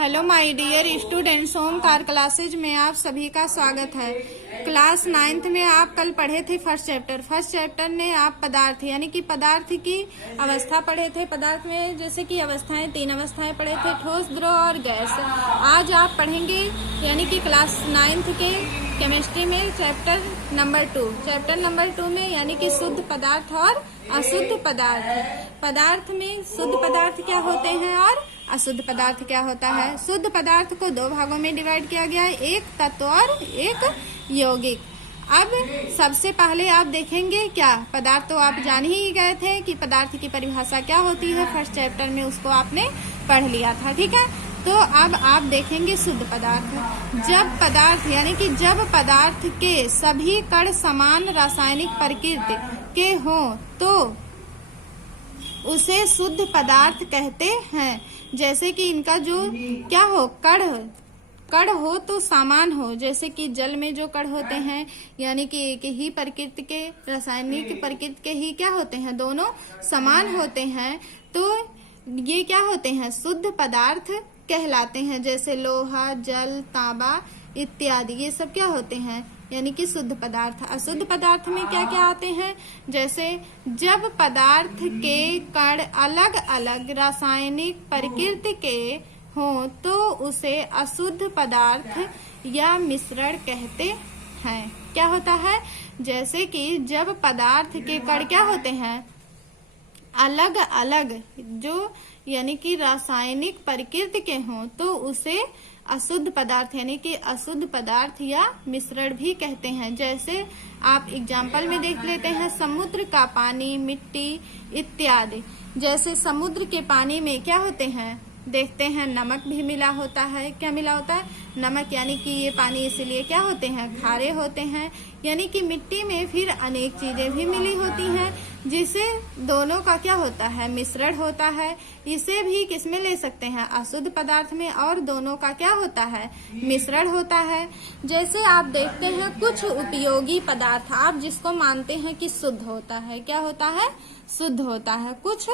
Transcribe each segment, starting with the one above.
Hello my dear students, Omkar classes में आप सभी का स्वागत है। क्लास 9th में आप कल पढ़े थे फर्स्ट चैप्टर ने आप पदार्थ यानी कि पदार्थ की अवस्था पढ़े थे। पदार्थ में जैसे कि अवस्थाएं 3 अवस्थाएं पढ़े थे, ठोस, द्रव और गैस। आज आप पढ़ेंगे यानी कि क्लास 9th के केमिस्ट्री में चैप्टर नंबर 2 में यानी कि शुद्ध पदार्थ और अशुद्ध पदार्थ। पदार्थ में शुद्ध पदार्थ क्या होते हैं और अशुद्ध पदार्थ क्या होता है। शुद्ध पदार्थ को 2 भागों में डिवाइड किया गया है, एक तत्व और एक यौगिक। अब सबसे पहले आप देखेंगे क्या पदार्थ तो आप जान ही गए थे कि पदार्थ की परिभाषा क्या होती है, फर्स्ट चैप्टर में उसको आपने पढ़ लिया था, ठीक है। तो अब आप देखेंगे शुद्ध पदार्थ। जब पदार्थ यानी कि जब पदार्थ के सभी कण समान रासायनिक प्रकृति के हों तो उसे शुद्ध पदार्थ कहते हैं। जैसे कि इनका जो क्या हो, कण हो तो समान हो, जैसे कि जल में जो कण होते हैं यानी कि एक ही प्रकृति के, रासायनिक प्रकृति के ही क्या होते हैं, दोनों समान होते हैं, तो ये क्या होते हैं, शुद्ध पदार्थ कहलाते हैं। जैसे लोहा, जल, तांबा इत्यादि, ये सब क्या होते हैं यानी कि शुद्ध पदार्थ। अशुद्ध पदार्थ में क्या क्या आते हैं, जैसे जब पदार्थ के कण अलग अलग रासायनिक प्रकृति के हों तो उसे अशुद्ध पदार्थ या मिश्रण कहते हैं। क्या होता है, जैसे कि जब पदार्थ के कण क्या होते हैं, अलग अलग जो यानी कि रासायनिक प्रकृति के हों तो उसे अशुद्ध पदार्थ यानी कि अशुद्ध पदार्थ या मिश्रण भी कहते हैं। जैसे आप एग्जाम्पल में देख लेते हैं, समुद्र का पानी, मिट्टी इत्यादि। जैसे समुद्र के पानी में क्या होते हैं, देखते हैं नमक भी मिला होता है। क्या मिला होता है, नमक, यानी कि ये पानी इसीलिए क्या होते हैं, खारे होते हैं। यानी कि मिट्टी में फिर अनेक चीजें भी मिली होती हैं जिसे दोनों का क्या होता है, मिश्रण होता है। इसे भी किसमें ले सकते हैं, अशुद्ध पदार्थ में, और दोनों का क्या होता है, मिश्रण होता है। जैसे आप देखते हैं कुछ उपयोगी पदार्थ आप जिसको मानते हैं कि शुद्ध होता है, क्या होता है, शुद्ध होता है। कुछ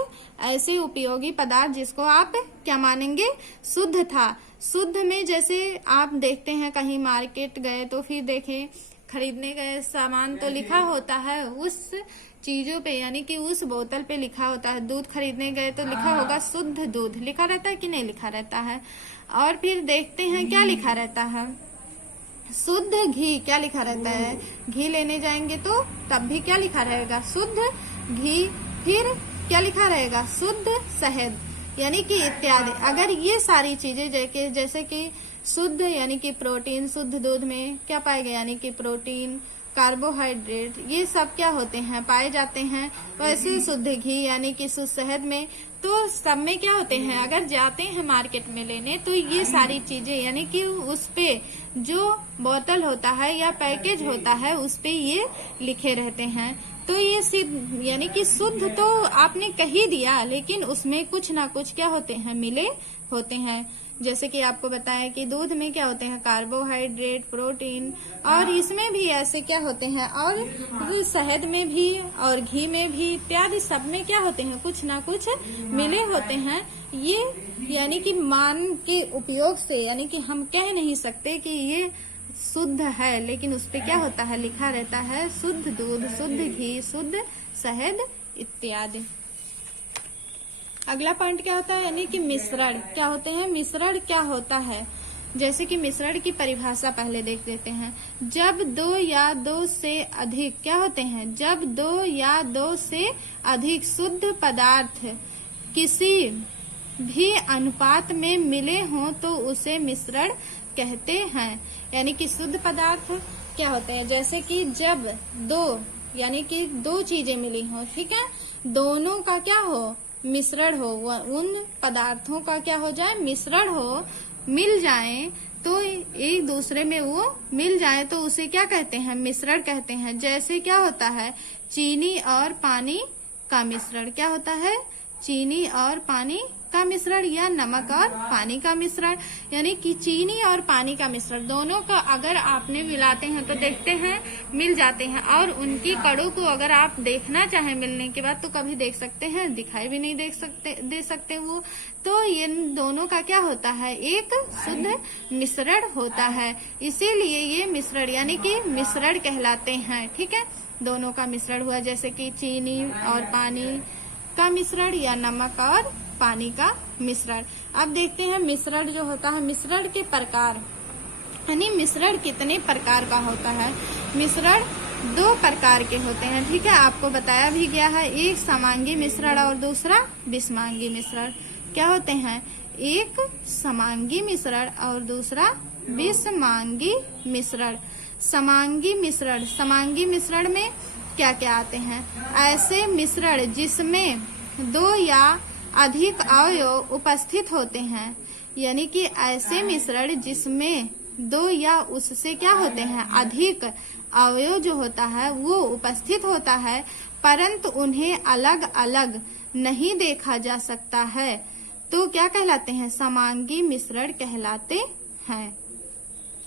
ऐसे उपयोगी पदार्थ जिसको आप क्या मानेंगे, शुद्ध था। शुद्ध में जैसे आप देखते हैं कहीं मार्केट गए तो फिर देखें, खरीदने गए सामान तो लिखा होता है उस चीजों पे, यानी कि उस बोतल पे लिखा होता है। दूध खरीदने गए तो लिखा होगा शुद्ध दूध, लिखा रहता है कि नहीं लिखा रहता है। और फिर देखते हैं क्या लिखा रहता है, शुद्ध घी, क्या लिखा रहता है, घी लेने जाएंगे तो तब भी क्या लिखा रहेगा, शुद्ध घी। फिर क्या लिखा रहेगा, शुद्ध शहद, यानी कि इत्यादि। अगर ये सारी चीजें जैसे कि शुद्ध यानी कि प्रोटीन, शुद्ध दूध में क्या पाएगा, यानी कि प्रोटीन, कार्बोहाइड्रेट, ये सब क्या होते हैं, पाए जाते हैं। वैसे शुद्ध घी यानी कि शुद्ध शहद में, तो सब में क्या होते हैं, अगर जाते हैं मार्केट में लेने तो ये सारी चीजें यानी कि उस पे जो बोतल होता है या पैकेज होता है उस पे ये लिखे रहते हैं। तो ये सिद्ध यानी कि शुद्ध तो आपने कह ही दिया, लेकिन उसमें कुछ ना कुछ क्या होते हैं, मिले होते हैं। जैसे कि आपको बताया कि दूध में क्या होते हैं, कार्बोहाइड्रेट, प्रोटीन, और इसमें भी ऐसे क्या होते हैं, और शहद में भी और घी में भी इत्यादि सब में क्या होते हैं, कुछ ना कुछ मिले होते हैं। ये यानी कि मान के उपयोग से यानी कि हम कह नहीं सकते कि ये शुद्ध है, लेकिन उस पे क्या होता है, लिखा रहता है शुद्ध दूध, शुद्ध घी, शुद्ध शहद इत्यादि। अगला पॉइंट क्या होता है, यानी कि मिश्रण क्या होते हैं, मिश्रण क्या होता है। जैसे कि मिश्रण की परिभाषा पहले देख लेते हैं। जब 2 या 2 से अधिक क्या होते हैं, जब 2 या 2 से अधिक शुद्ध पदार्थ किसी भी अनुपात में मिले हों तो उसे मिश्रण कहते हैं। यानी कि शुद्ध पदार्थ क्या होते हैं, जैसे कि जब 2 यानी कि 2 चीजें मिली हो, ठीक है, दोनों का क्या हो, मिश्रण हो, उन पदार्थों का क्या हो जाए, मिश्रण हो, मिल जाए तो एक दूसरे में वो मिल जाए तो उसे क्या कहते हैं, मिश्रण कहते हैं। जैसे क्या होता है, चीनी और पानी का मिश्रण क्या होता है, चीनी और पानी का मिश्रण या नमक और पानी का मिश्रण, यानी कि चीनी और पानी का मिश्रण दोनों का अगर आपने मिलाते हैं तो देखते हैं मिल जाते हैं, और उनकी कड़ों को अगर आप देखना चाहें मिलने के बाद तो कभी देख सकते हैं, दिखाई भी नहीं दे सकते वो। तो इन दोनों का क्या होता है, एक शुद्ध मिश्रण होता है, इसीलिए ये मिश्रण यानी कि मिश्रण कहलाते हैं। ठीक है, दोनों का मिश्रण हुआ, जैसे कि चीनी और पानी का मिश्रण या नमक और पानी का मिश्रण। अब देखते हैं मिश्रण जो होता है, मिश्रण के प्रकार, यानी मिश्रण कितने प्रकार का होता है। मिश्रण 2 प्रकार के होते हैं। ठीक है, आपको बताया भी गया है, एक समांगी मिश्रण और दूसरा विषमांगी मिश्रण। क्या होते हैं, एक समांगी मिश्रण और दूसरा विषमांगी मिश्रण। समांगी मिश्रण में क्या क्या आते हैं, ऐसे मिश्रण जिसमें 2 या अधिक अवयव उपस्थित होते हैं, यानी कि ऐसे मिश्रण जिसमें 2 या उससे क्या होते हैं, अधिक अवयव जो होता है वो उपस्थित होता है, परंतु उन्हें अलग अलग नहीं देखा जा सकता है, तो क्या कहलाते हैं, समांगी मिश्रण कहलाते हैं।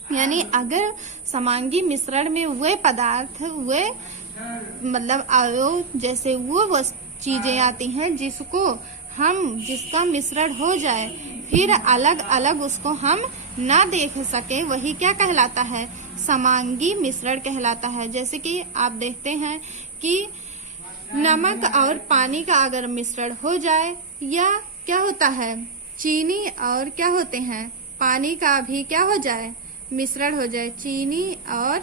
यानी अगर समांगी मिश्रण में वे पदार्थ, वे मतलब अवयव, जैसे वो चीजें आती हैं जिसका मिश्रण हो जाए फिर अलग अलग उसको हम ना देख सके, वही क्या कहलाता है, समांगी मिश्रण कहलाता है। जैसे कि आप देखते हैं कि नमक और पानी का अगर मिश्रण हो जाए, या क्या होता है, चीनी और क्या होते हैं, पानी का भी क्या हो जाए, मिश्रण हो जाए, चीनी और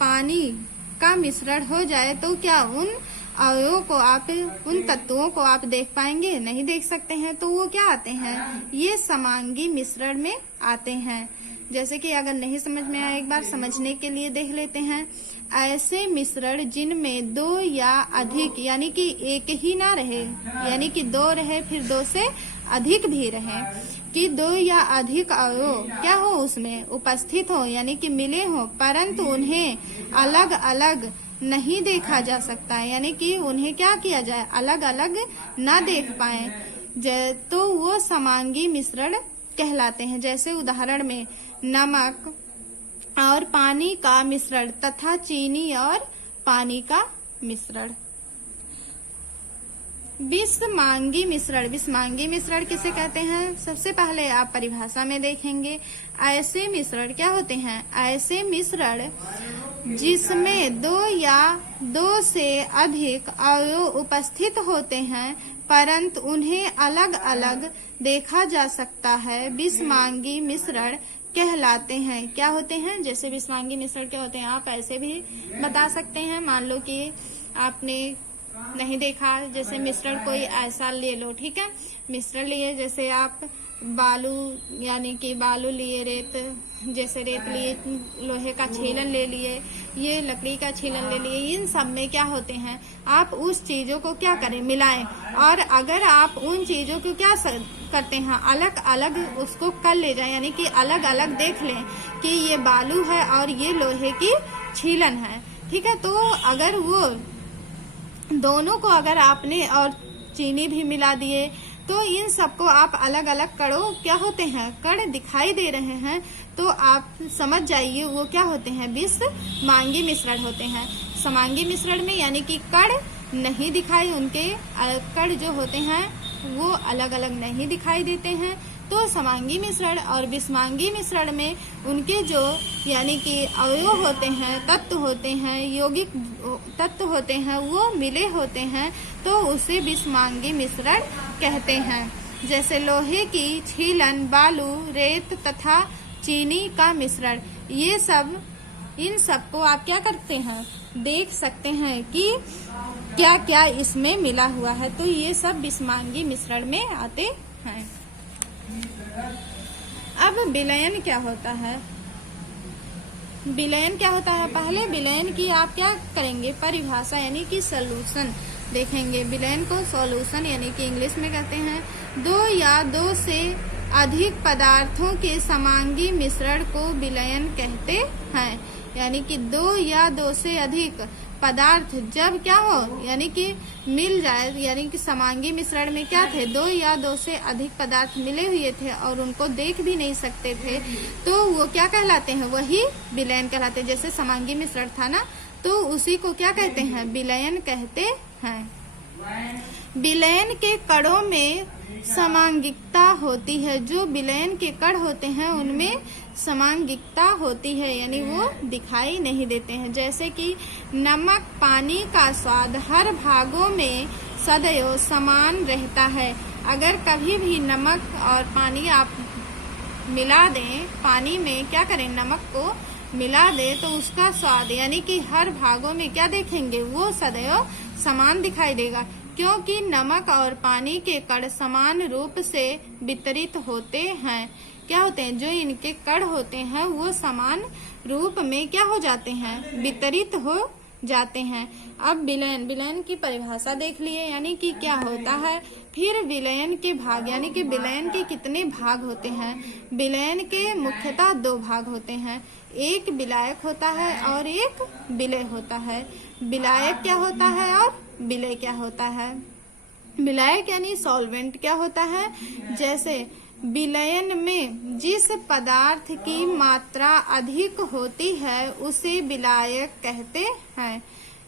पानी का मिश्रण हो जाए, तो क्या उन अवयवों को आप, उन तत्वों को आप देख पाएंगे, नहीं देख सकते हैं, तो वो क्या आते हैं, ये समांगी मिश्रण में आते हैं। जैसे कि अगर नहीं समझ में आए, एक बार समझने के लिए देख लेते हैं। ऐसे मिश्रण जिनमें 2 या अधिक, यानी कि एक ही ना रहे, यानी कि 2 रहे फिर 2 से अधिक भी रहे, कि 2 या अधिक अवयव क्या हो उसमें उपस्थित हो, यानी कि मिले हो, परंतु उन्हें अलग अलग नहीं देखा जा सकता है, यानी कि उन्हें क्या किया जाए, अलग अलग ना देख पाए, तो वो समांगी मिश्रण कहलाते हैं। जैसे उदाहरण में नमक और पानी का मिश्रण तथा चीनी और पानी का मिश्रण। विषमांगी मिश्रण किसे कहते हैं, सबसे पहले आप परिभाषा में देखेंगे। ऐसे मिश्रण क्या होते हैं, ऐसे मिश्रण जिसमें 2 या 2 से अधिक अवयव उपस्थित होते हैं, परंतु उन्हें अलग अलग देखा जा सकता है, विषमांगी मिश्रण कहलाते हैं। क्या होते हैं, जैसे विषमांगी मिश्रण क्या होते हैं, आप ऐसे भी बता सकते हैं। मान लो कि आपने नहीं देखा, जैसे मिश्रण कोई ऐसा ले लो, ठीक है, मिश्रण लिए, जैसे आप बालू, यानी कि बालू लिए, रेत, जैसे रेत लिए, लोहे का छीलन ले लिए, ये लकड़ी का छीलन ले लिए, इन सब में क्या होते हैं, आप उस चीजों को क्या करें, मिलाएं, और अगर आप उन चीजों को क्या करते हैं, अलग अलग उसको कर ले जाएं, यानी कि अलग अलग देख लें कि ये बालू है और ये लोहे की छीलन है, ठीक है। तो अगर वो दोनों को अगर आपने और चीनी भी मिला दिए, तो इन सबको आप अलग अलग कणों क्या होते हैं, कण दिखाई दे रहे हैं, तो आप समझ जाइए वो क्या होते हैं, विषमांगी मिश्रण होते हैं। समांगी मिश्रण में यानी कि कण नहीं दिखाई, उनके कण जो होते हैं वो अलग अलग नहीं दिखाई देते हैं, तो समांगी मिश्रण और विषमांगी मिश्रण में उनके जो यानी कि अवयव होते हैं, तत्व होते हैं, यौगिक तत्व होते हैं, वो मिले होते हैं, तो उसे विषमांगी मिश्रण कहते हैं। जैसे लोहे की छीलन, बालू, रेत तथा चीनी का मिश्रण, ये सब, इन सब को आप क्या करते हैं, देख सकते हैं कि क्या क्या इसमें मिला हुआ है, तो ये सब विषमांगी मिश्रण में आते हैं। अब विलयन क्या होता है, विलयन क्या होता है, पहले विलयन की आप क्या करेंगे, परिभाषा यानी कि सॉल्यूशन देखेंगे। विलयन को सॉल्यूशन यानी कि इंग्लिश में कहते हैं, 2 या 2 से अधिक पदार्थों के समांगी मिश्रण को विलयन कहते हैं। यानी कि 2 या 2 से अधिक पदार्थ जब क्या हो यानी कि मिल जाए, यानी कि समांगी मिश्रण में क्या थे, 2 या 2 से अधिक पदार्थ मिले हुए थे और उनको देख भी नहीं सकते थे, तो वो क्या कहलाते हैं, वही विलयन कहलाते हैं। जैसे समांगी मिश्रण था ना, तो उसी को क्या कहते हैं, विलयन कहते हैं। विलयन के कणों में समांगिकता होती है। जो विलयन के कण होते हैं उनमें समांगिकता होती है, यानी वो दिखाई नहीं देते हैं। जैसे कि नमक पानी का स्वाद हर भागों में सदैव समान रहता है। अगर कभी भी नमक और पानी आप मिला दें, पानी में क्या करें, नमक को मिला दे, तो उसका स्वाद यानी कि हर भागों में क्या देखेंगे, वो सदैव समान दिखाई देगा, क्योंकि नमक और पानी के कण समान रूप से वितरित होते हैं। क्या होते हैं, जो इनके कण होते हैं वो समान रूप में क्या हो जाते हैं, वितरित हो जाते हैं। अब विलयन की परिभाषा देख लिए, यानी कि क्या होता है। फिर विलयन के भाग, यानी कि विलयन के कितने भाग होते हैं। विलयन के मुख्यतः 2 भाग होते हैं, एक विलायक होता है और एक विलय होता है। विलायक क्या होता है और विलय क्या होता है। विलायक यानी सॉल्वेंट क्या होता है, जैसे विलयन में जिस पदार्थ की मात्रा अधिक होती है उसे विलायक कहते हैं।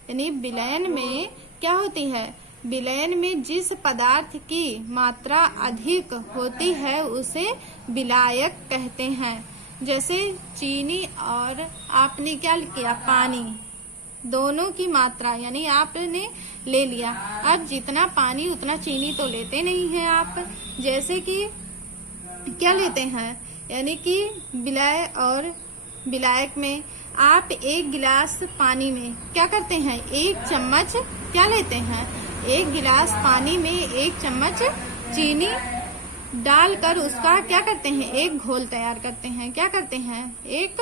यानी विलयन में क्या होती है, विलयन में जिस पदार्थ की मात्रा अधिक होती है उसे विलायक कहते हैं। जैसे चीनी और आपने क्या किया, पानी, दोनों की मात्रा यानी आपने ले लिया, अब जितना पानी उतना चीनी तो लेते नहीं हैं आप। जैसे कि क्या लेते हैं, यानी कि विलय और विलायक में आप 1 गिलास पानी में क्या करते हैं, 1 चम्मच क्या लेते हैं, 1 गिलास पानी में 1 चम्मच चीनी डालकर उसका क्या करते हैं, एक घोल तैयार करते हैं। क्या करते हैं, एक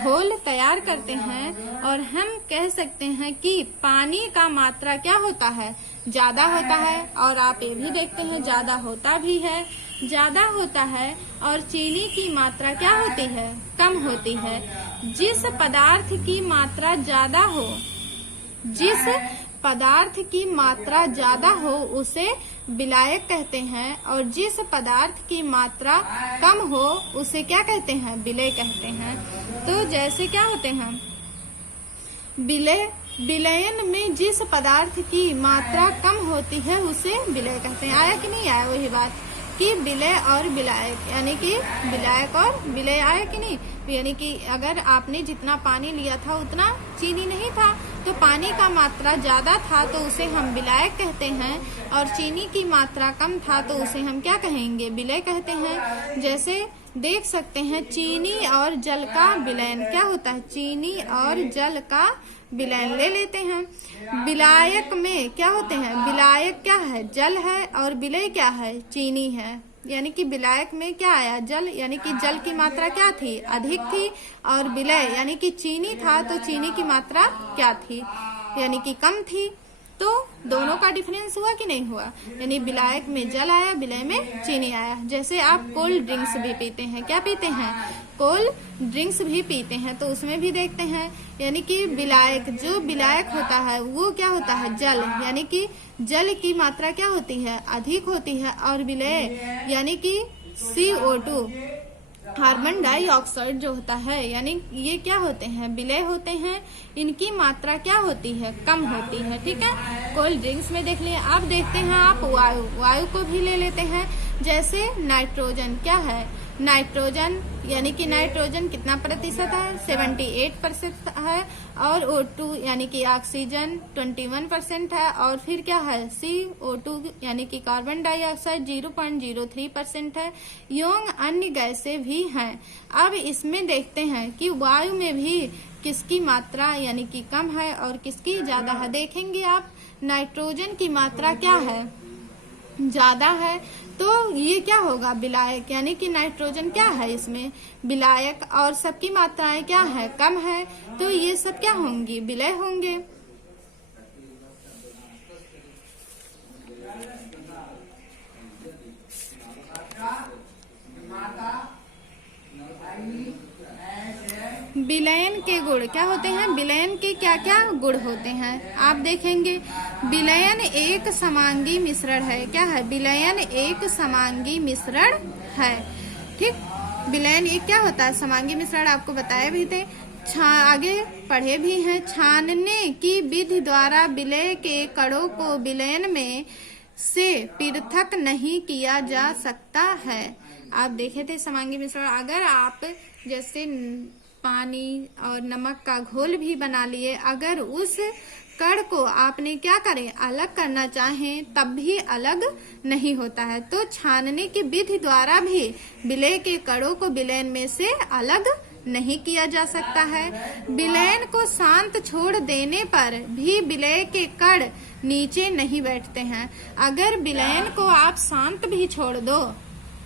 घोल तैयार करते हैं। और हम कह सकते हैं कि पानी का मात्रा क्या होता है, ज्यादा होता है। और आप ये भी देखते हैं ज्यादा होता भी है, ज्यादा होता है। और चीनी की मात्रा क्या होती है, कम होती है। जिस पदार्थ की मात्रा ज्यादा हो, जिस पदार्थ की मात्रा ज्यादा हो उसे विलायक कहते हैं, और जिस पदार्थ की मात्रा कम हो उसे क्या कहते हैं, विलय कहते हैं। तो जैसे क्या होते हैं, विलयन में जिस पदार्थ की मात्रा कम होती है उसे विलय कहते हैं। आया कि नहीं आया वही बात कि विलय और विलायक, यानी कि विलायक और विलय आया कि नहीं। यानी कि अगर आपने जितना पानी लिया था उतना चीनी नहीं था, तो पानी का मात्रा ज्यादा था तो उसे हम विलायक कहते हैं, और चीनी की मात्रा कम था तो उसे हम क्या कहेंगे, विलय कहते हैं। जैसे देख सकते हैं चीनी और जल का विलयन क्या होता है, चीनी और जल का विलयन ले लेते हैं। विलायक में क्या होते हैं, विलायक क्या है, जल है, और विलय क्या है, चीनी है। यानी कि विलायक में क्या आया, जल, यानी कि जल की मात्रा क्या थी, अधिक थी, और विलय यानी कि चीनी था तो चीनी की मात्रा क्या थी, यानी कि कम थी। तो दोनों का डिफरेंस हुआ कि नहीं हुआ, यानी विलायक में जल आया, विलय में चीनी आया। जैसे आप कोल्ड ड्रिंक्स भी पीते हैं, क्या पीते हैं, कोल्ड ड्रिंक्स भी पीते हैं, तो उसमें भी देखते हैं यानी कि विलायक, जो विलायक होता है वो क्या होता है, जल, यानी कि जल की मात्रा क्या होती है, अधिक होती है। और विलय यानी कि CO2 कार्बन डाइऑक्साइड जो होता है, यानी ये क्या होते हैं, विलय होते हैं, इनकी मात्रा क्या होती है, कम होती है। ठीक है, कोल्ड ड्रिंक्स में देख लिए। अब देखते हैं आप वायु को भी ले लेते हैं। जैसे नाइट्रोजन क्या है, नाइट्रोजन यानी कि नाइट्रोजन कितना प्रतिशत है, 78% है। और O2 यानी कि ऑक्सीजन 21% है। और फिर क्या है, CO2 यानी कि कार्बन डाइऑक्साइड 0.03% है। यों अन्य गैसें भी हैं। अब इसमें देखते हैं कि वायु में भी किसकी मात्रा यानी कि कम है और किसकी ज्यादा है। देखेंगे आप, नाइट्रोजन की मात्रा क्या है, ज्यादा है, तो ये क्या होगा, विलायक, यानी कि नाइट्रोजन क्या है इसमें, विलायक, और सबकी मात्राएं क्या है, कम है, तो ये सब क्या होंगी, विलय होंगे। विलयन के गुण क्या होते हैं? विलयन के क्या क्या गुण होते हैं आप देखेंगे। विलयन एक समांगी मिश्रण है। क्या है? विलयन एक समांगी मिश्रण है। ठीक, विलयन एक क्या होता है? समांगी मिश्रण। आपको बताए भी थे, आगे पढ़े भी हैं। छानने की विधि द्वारा विलय के कणों को विलयन में से पृथक नहीं किया जा सकता है। आप देखे थे समांगी मिश्रण। अगर आप जैसे पानी और नमक का घोल भी बना लिए, अगर उस कण को आपने क्या करें, अलग करना चाहें, तब भी अलग नहीं होता है। तो छानने की विधि द्वारा भी विलय के कणों को विलयन में से अलग नहीं किया जा सकता है। विलयन को शांत छोड़ देने पर भी विलय के कण नीचे नहीं बैठते हैं। अगर विलयन को आप शांत भी छोड़ दो,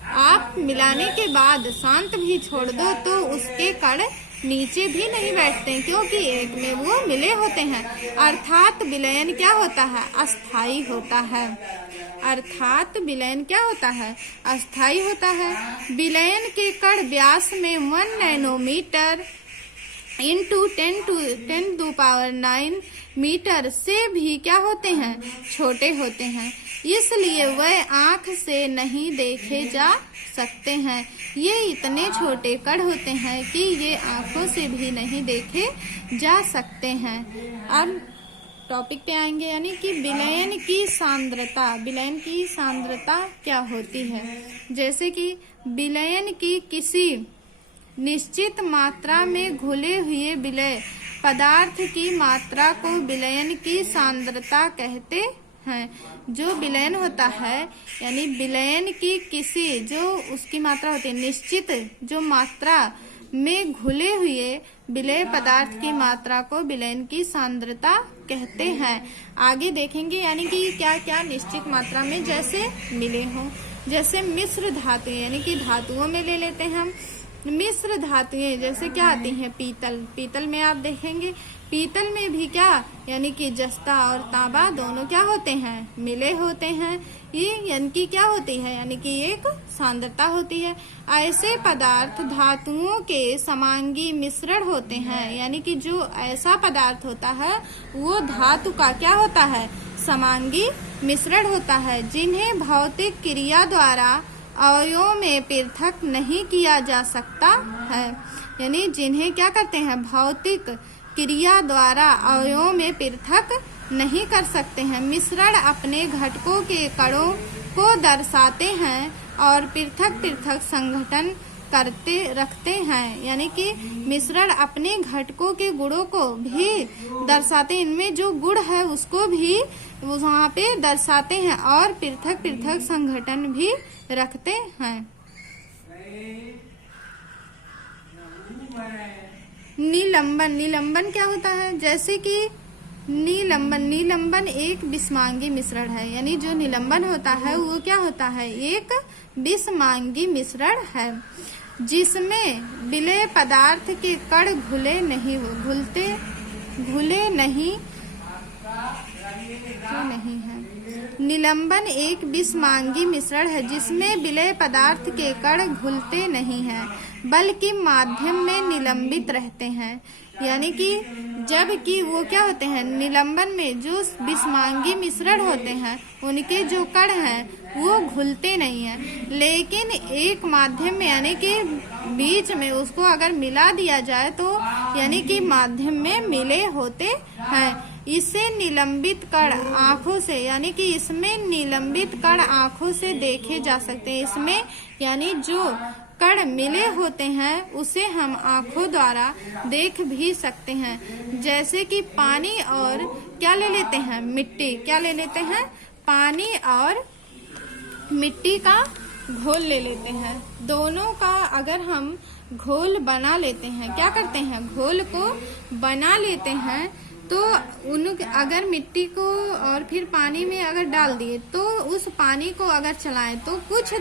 आप मिलाने के बाद शांत भी छोड़ दो, तो उसके कण नीचे भी नहीं बैठते, क्योंकि एक में वो मिले होते हैं। अर्थात विलयन क्या होता है? अस्थाई होता है। अर्थात विलयन क्या होता है? अस्थाई होता है। विलयन के कण व्यास में 1 नैनोमीटर इंटू 10⁹ मीटर से भी क्या होते हैं? छोटे होते हैं। इसलिए वह आंख से नहीं देखे जा सकते हैं। ये इतने छोटे कण होते हैं कि ये आंखों से भी नहीं देखे जा सकते हैं। अब टॉपिक पे आएंगे, यानी कि विलयन की सांद्रता। विलयन की सांद्रता क्या होती है? जैसे कि विलयन की किसी निश्चित मात्रा में घुले हुए विलय पदार्थ की मात्रा को विलयन की सांद्रता कहते हैं। जो विलयन होता है, यानी विलयन की किसी जो उसकी मात्रा होती है, निश्चित जो मात्रा में घुले हुए विलय पदार्थ की मात्रा को विलयन की सांद्रता कहते हैं। आगे देखेंगे, यानी कि क्या क्या निश्चित मात्रा में जैसे मिले हों। जैसे मिश्र धातु, यानी कि धातुओं में ले लेते हैं हम। मिश्र धातुएं जैसे क्या आती हैं? पीतल। पीतल में आप देखेंगे, पीतल में भी क्या, यानी कि जस्ता और तांबा दोनों क्या होते हैं? मिले होते हैं। ये यानी कि क्या होती है? यानी कि एक सांद्रता होती है। ऐसे पदार्थ धातुओं के समांगी मिश्रण होते हैं। यानी कि जो ऐसा पदार्थ होता है वो धातु का क्या होता है? समांगी मिश्रण होता है, जिन्हें भौतिक क्रिया द्वारा अवयवों में पृथक नहीं किया जा सकता है। यानी जिन्हें क्या करते हैं? भौतिक क्रिया द्वारा अवयवों में पृथक नहीं कर सकते हैं। मिश्रण अपने घटकों के कणों को दर्शाते हैं और पृथक पृथक संघटन करते रखते हैं। यानी कि मिश्रण अपने घटकों के गुणों को भी दर्शाते हैं, इनमें जो गुण है उसको भी वहाँ पे दर्शाते हैं और पृथक पृथक संघटन भी रखते हैं। निलंबन। निलंबन क्या होता है? जैसे कि निलंबन एक विषमांगी मिश्रण है। यानी जो निलंबन होता है वो क्या होता है? एक विषमांगी मिश्रण है, जिसमें विलय पदार्थ के कण घुले नहीं है। निलंबन एक विषमांगी मिश्रण है जिसमें विलय पदार्थ के कण घुलते नहीं हैं, बल्कि माध्यम में निलंबित रहते हैं। यानी कि जब कि वो क्या होते हैं? निलंबन में जो विषमांगी मिश्रण होते हैं उनके जो कण हैं वो घुलते नहीं हैं, लेकिन एक माध्यम में यानी कि बीच में उसको अगर मिला दिया जाए तो यानी कि माध्यम में मिले होते हैं। इसे निलंबित कण आंखों से, यानी कि इसमें निलंबित कण आंखों से देखे जा सकते हैं। इसमें यानी जो कण मिले होते हैं उसे हम आंखों द्वारा देख भी सकते हैं। जैसे कि पानी और क्या ले लेते हैं? मिट्टी। क्या ले लेते हैं? पानी और मिट्टी का घोल ले लेते हैं। दोनों का अगर हम घोल बना लेते हैं, क्या करते हैं? घोल को बना लेते हैं, तो अगर मिट्टी को और फिर पानी में अगर डाल दिए तो उस पानी को अगर चलाएं तो कुछ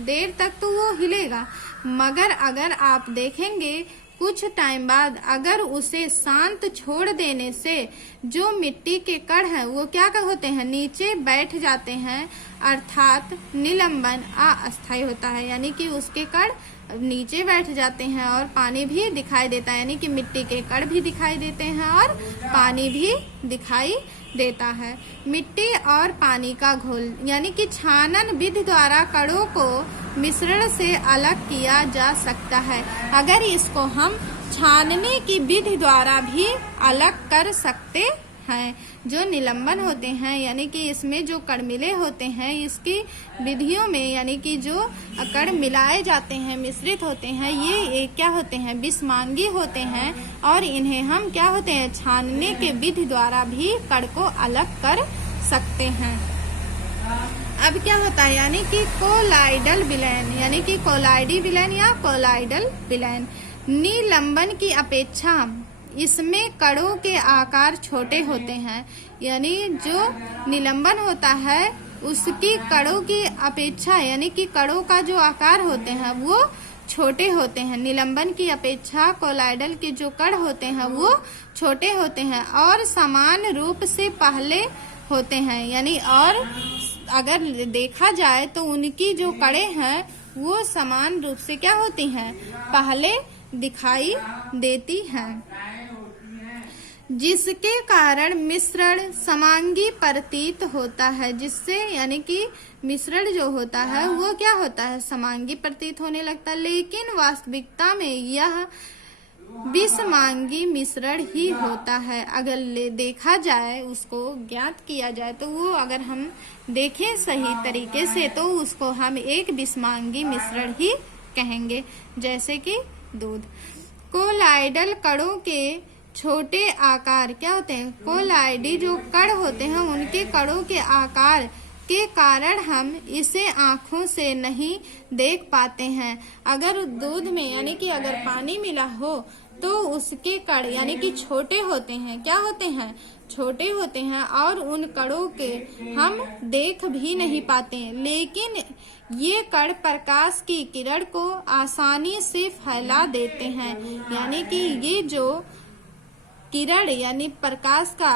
देर तक तो वो हिलेगा, मगर अगर आप देखेंगे कुछ टाइम बाद अगर उसे शांत छोड़ देने से जो मिट्टी के कण हैं वो क्या होते हैं? नीचे बैठ जाते हैं अर्थात निलंबन अस्थायी होता है, यानी कि उसके कण नीचे बैठ जाते हैं और पानी भी दिखाई देता है, यानी कि मिट्टी के कण भी दिखाई देते हैं और पानी भी दिखाई देता है। मिट्टी और पानी का घोल, यानी कि छानन विधि द्वारा कणों को मिश्रण से अलग किया जा सकता है। अगर इसको हम छानने की विधि द्वारा भी अलग कर सकते हैं। जो निलंबन होते हैं, यानी कि इसमें जो कण मिले होते हैं, इसकी विधियों में यानी कि जो कण मिलाए जाते हैं, मिश्रित होते हैं, ये क्या होते हैं, विषमांगी होते हैं और इन्हें हम क्या होते हैं, छानने के विधि द्वारा भी कण को अलग कर सकते हैं। अब क्या होता है, यानी कि कोलाइडल विलयन, यानी कि कोलाइडी विलयन या कोलाइडल विलयन। निलंबन की अपेक्षा इसमें कणों के आकार छोटे होते हैं, यानी जो निलंबन होता है उसकी कणों की अपेक्षा, यानी कि कणों का जो आकार होते हैं वो छोटे होते हैं। निलंबन की अपेक्षा कोलाइडल के जो कण होते हैं वो छोटे होते हैं और समान रूप से पहले होते हैं, यानी और अगर देखा जाए तो उनकी जो कणें हैं वो समान रूप से क्या होती हैं, पहले दिखाई देती हैं, जिसके कारण मिश्रण समांगी प्रतीत होता है। जिससे यानी कि मिश्रण जो होता है वो क्या होता है, समांगी प्रतीत होने लगता है, लेकिन वास्तविकता में यह विषमांगी मिश्रण ही होता है। अगर देखा जाए, उसको ज्ञात किया जाए तो वो अगर हम देखें सही तरीके से तो उसको हम एक विषमांगी मिश्रण ही कहेंगे, जैसे कि दूध। कोलाइडल कणों के छोटे आकार क्या होते हैं, कोलाइडी जो कण होते हैं उनके कणों के आकार के कारण हम इसे आँखों से नहीं देख पाते हैं। अगर दूध में यानी कि अगर पानी मिला हो तो उसके कण यानी कि छोटे होते हैं, क्या होते हैं, छोटे होते हैं और उन कणों के हम देख भी नहीं पाते हैं, लेकिन ये कण प्रकाश की किरण को आसानी से फैला देते हैं। यानी कि ये जो किरण यानी प्रकाश का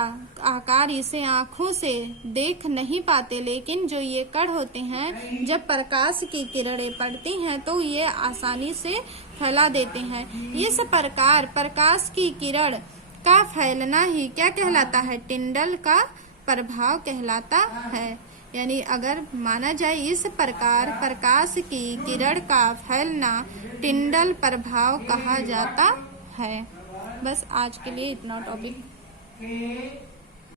आकार इसे आँखों से देख नहीं पाते, लेकिन जो ये कण होते हैं जब प्रकाश की किरणें पड़ती हैं तो ये आसानी से फैला देते हैं। इस प्रकार प्रकाश की किरण का फैलना ही क्या कहलाता है, टिंडल का प्रभाव कहलाता है। यानी अगर माना जाए इस प्रकार प्रकाश की किरण का फैलना टिंडल प्रभाव कहा जाता है। बस आज के लिए इतना टॉपिक।